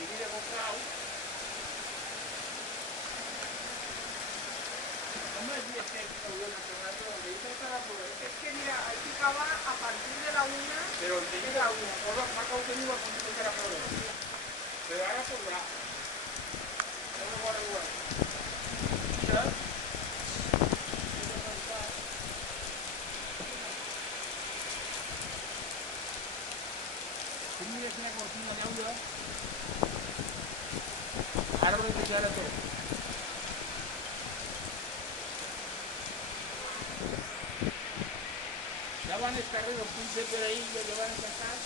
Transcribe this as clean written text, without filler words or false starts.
divide comprado. ¿Cómo es 10 centímetros de una zona donde dice para poder? Es que mira, hay que cavar a partir de la una. Pero el de la una, por lo más contenido con tu cara por pero ahora por la. No me voy a regular. ¿Sabes? ¿Cómo es una cortina de audio? Ahora lo que quiera todo. Ya van a estar los 15 por ahí, ya van a sacar.